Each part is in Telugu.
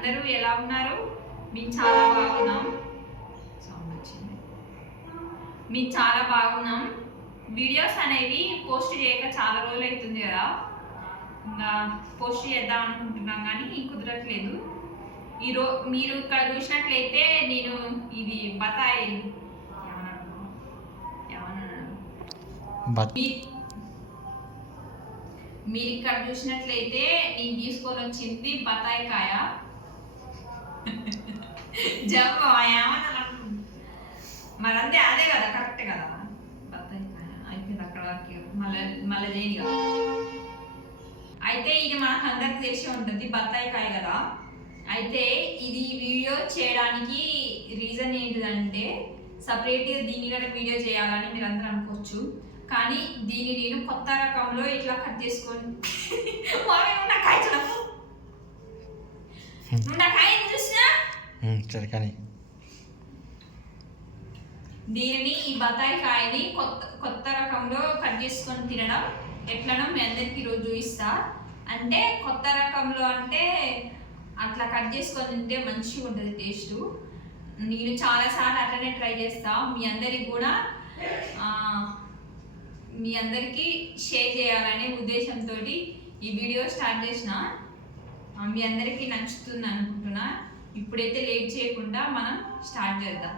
అందరూ ఎలా ఉన్నారు? మేము చాలా బాగున్నాం. మేము చాలా బాగున్నాం. వీడియోస్ అనేవి పోస్ట్ చేయక చాలా రోజులు అవుతుంది కదా. ఇంకా పోస్ట్ చేద్దాం అనుకుంటున్నాం కానీ కుదరట్లేదు. ఈరో మీరు ఇక్కడ చూసినట్లయితే నేను ఇది బతాయి మీరు ఇక్కడ చూసినట్లయితే నేను తీసుకొని వచ్చింది బత్తాయి కాయ. జబ్బు ఏమన్నా మరంతే అదే కదా కరెక్ట్ కదా. బత్తాయి కాయ అయిపోయింది అక్కడ మళ్ళీ మళ్ళీ చేయని కదా. అయితే ఇది మనకు అందరికి తెలిసి ఉంటుంది బత్తాయి కాయ కదా. అయితే ఇది వీడియో చేయడానికి రీజన్ ఏంటిదంటే సపరేట్గా దీని కూడా వీడియో చేయాలని మీరు అందరూ అనుకోవచ్చు. కానీ దీన్ని నేను కొత్త రకంలో ఇట్లా కట్ చేసుకొని మామయ్య నువ్వు నా కాయ చూడకు. నువ్వు నా కాయ చూసినా? సరే కానీ. దీనిని ఈ బత్తాయి కాయని కొత్త కొత్త రకంలో కట్ చేసుకొని తినడం ఎట్లనో మీ అందరికి ఈరోజు చూపిస్తా. అంటే కొత్త రకంలో అంటే అట్లా కట్ చేసుకొని తింటే మంచిగా ఉంటుంది టేస్ట్. నేను చాలాసార్లు అట్లనే ట్రై చేస్తా. మీ అందరికి కూడా మీ అందరికీ షేర్ చేయాలనే ఉద్దేశంతో ఈ వీడియో స్టార్ట్ చేసిన. మీ అందరికీ నచ్చుతుంది అనుకుంటున్నా. ఇప్పుడైతే లేట్ చేయకుండా మనం స్టార్ట్ చేద్దాం.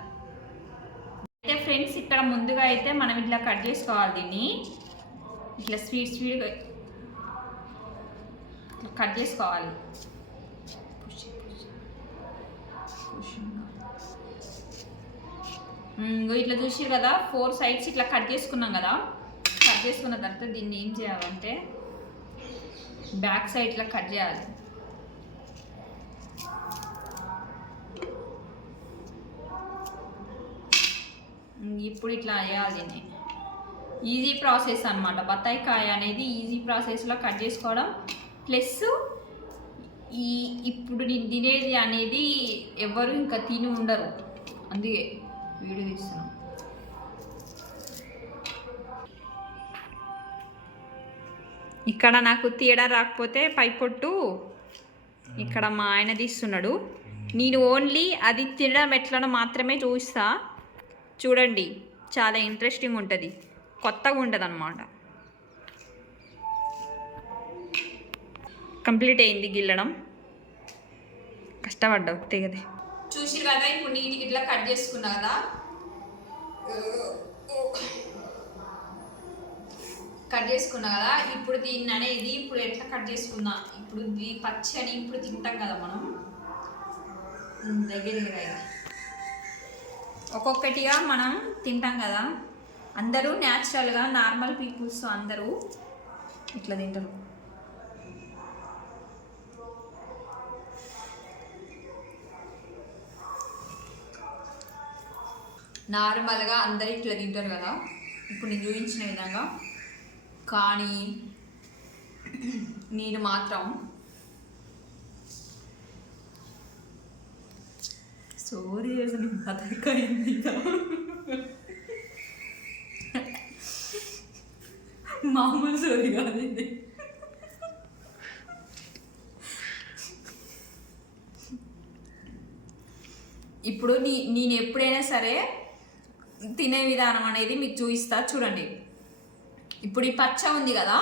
అయితే ఫ్రెండ్స్ ఇక్కడ ముందుగా అయితే మనం ఇట్లా కట్ చేసుకోవాలి దీన్ని. ఇట్లా స్వీట్ స్వీట్గా కట్ చేసుకోవాలి. ఇట్లా చూసి కదా ఫోర్ సైడ్స్ ఇట్లా కట్ చేసుకున్నాం కదా. కట్ చేసుకున్న తర్వాత దీన్ని ఏం చేయాలంటే బ్యాక్ సైడ్ ఇట్లా కట్ చేయాలి. ఇప్పుడు ఇట్లా వేయాలి ఈజీ ప్రాసెస్ అనమాట బత్తాయి కాయ అనేది ఈజీ ప్రాసెస్లో కట్ చేసుకోవడం. ప్లస్ ఈ ఇప్పుడు నేను తినేది అనేది ఎవరు ఇంకా తిని ఉండరు. అందుకే వీడియో తీస్తున్నాం ఇక్కడ నాకు తీయడం రాకపోతే పైపొట్టు ఇక్కడ మా ఆయన తీస్తున్నాడు. నేను ఓన్లీ అది తినడం ఎట్లనో మాత్రమే చూస్తా. చూడండి. చాలా ఇంట్రెస్టింగ్ ఉంటుంది. కొత్తగా ఉంటుంది అనమాట కంప్లీట్ అయింది గిల్లడం. కష్టపడ్డావు తెగదే చూసి కదా ఇప్పుడు నీటికి ఇట్లా కట్ చేసుకున్నా కదా. కట్ చేసుకున్నా కదా ఇప్పుడు దీన్ని అనేది ఇప్పుడు ఎట్లా కట్ చేసుకుందాం? ఇప్పుడు ఇది అని ఇప్పుడు తింటాం కదా మనం. దగ్గర దగ్గర ఒక్కొక్కటిగా మనం తింటాం కదా. అందరూ న్యాచురల్గా నార్మల్ పీపుల్స్ అందరూ ఇట్లా తింటారు. నార్మల్గా అందరూ ఇట్లా తింటారు కదా. ఇప్పుడు నేను చూపించిన విధంగా. కానీ నేను మాత్రం సోది చేసిన బతకైంది మామూలు సోది కాదండి ఇప్పుడు నీ నేను ఎప్పుడైనా సరే తినే విధానం అనేది మీకు చూపిస్తా చూడండి. ఇప్పుడు ఈ పచ్చ ఉంది కదా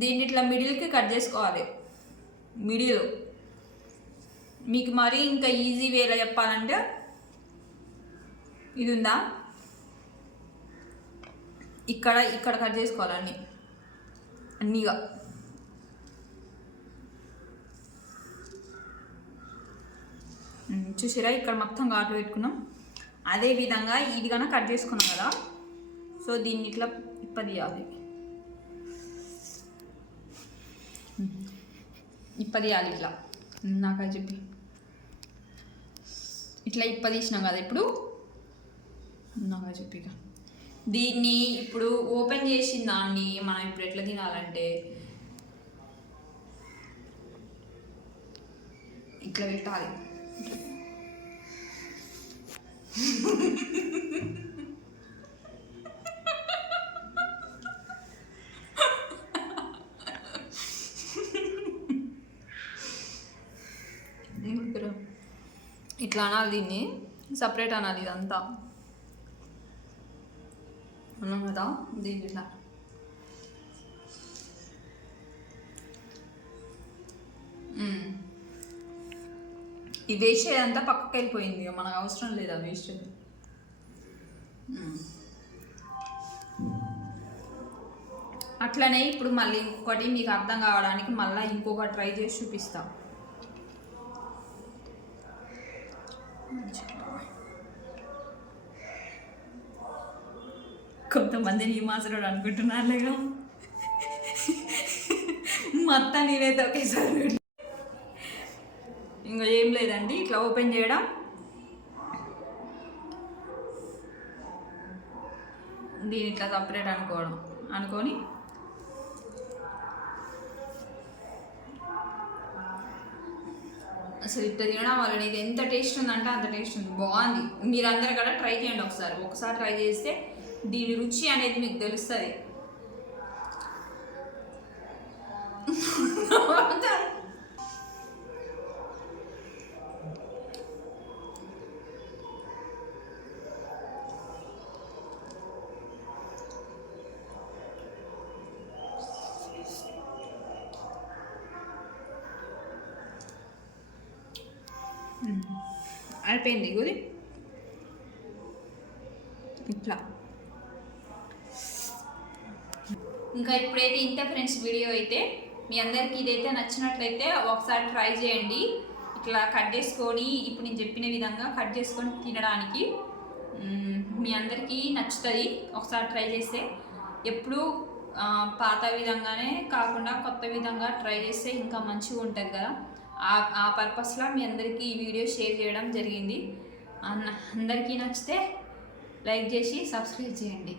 దీన్ని ఇట్లా మిడిల్కి కట్ చేసుకోవాలి. మిడిల్. మీకు మరీ ఇంకా ఈజీ వేలో చెప్పాలంటే ఇది ఉందా ఇక్కడ ఇక్కడ కట్ చేసుకోవాలి అన్నీ. అన్నీగా. చూసిరా ఇక్కడ మొత్తం ఘాటు పెట్టుకున్నాం. అదే విధంగా ఇది కన్నా కట్ చేసుకున్నాం కదా. సో దీన్ని ఇట్లా ఇప్పదీయాలి. ఉమ్, ఇప్పదీయాలి ఇట్లా. ఉమ్, నాకా చెప్పి. ఇట్లా ఇప్పదీసినాం కదా ఇప్పుడు. నాకా చెప్పి ఇక. దీన్ని ఇప్పుడు ఓపెన్ చేసిన దాన్ని మనం ఇప్పుడు ఎట్లా తినాలంటే ఇట్లా పెట్టాలి. ఇట్లా అనాలి దీన్ని. సపరేట్ అనాలి ఇదంతా. అన్నాం కదా దీని ఇట్లా మ్మ్. ఈ పక్కకి వెళ్ళిపోయింది ఇక మనకు అవసరం లేదు వేస్ట్. అట్లనే ఇప్పుడు మళ్ళీ ఇంకొకటి మీకు అర్థం కావడానికి మళ్ళీ ఇంకొక ట్రై చేసి చూపిస్తాం. కొంతమంది నీ మాసరుడు అనుకుంటున్నారులేగా మొత్తం నేనైతే ఒకేసారి ఇంకా ఏం లేదండి ఇట్లా ఓపెన్ చేయడం. దీని ఇట్లా సపరేట్ అనుకోవడం. అనుకొని అసలు ఇట్లా తినడం వల్ల ఇది ఎంత టేస్ట్ ఉందంటే అంత టేస్ట్ ఉంది. బాగుంది. మీరందరూ కూడా ట్రై చేయండి ఒకసారి. ఒకసారి ట్రై చేస్తే దీని రుచి అనేది మీకు తెలుస్తుంది. అయిపోయింది గురి ఇట్లా. ఇంకా ఇప్పుడైతే ఇంత ఫ్రెండ్స్ వీడియో అయితే మీ అందరికీ ఇదైతే నచ్చినట్లయితే ఒకసారి ట్రై చేయండి. ఇట్లా కట్ చేసుకొని ఇప్పుడు నేను చెప్పిన విధంగా కట్ చేసుకొని తినడానికి మీ అందరికీ నచ్చుతుంది. ఒకసారి ట్రై చేస్తే ఎప్పుడు పాత విధంగానే కాకుండా కొత్త విధంగా ట్రై చేస్తే ఇంకా మంచిగా ఉంటుంది కదా. ఆ ఆ పర్పస్లో మీ అందరికీ ఈ వీడియో షేర్ చేయడం జరిగింది. అందరికీ నచ్చితే లైక్ చేసి సబ్స్క్రైబ్ చేయండి.